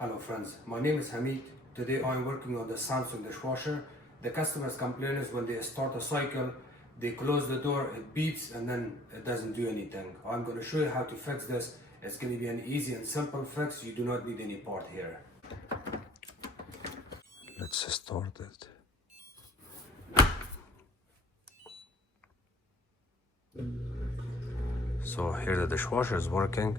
Hello friends, my name is Hamid. Today I'm working on the Samsung dishwasher. The customers complain is when they start a cycle, they close the door, it beeps and then it doesn't do anything. I'm going to show you how to fix this. It's going to be an easy and simple fix. You do not need any part here. Let's start it. So here the dishwasher is working.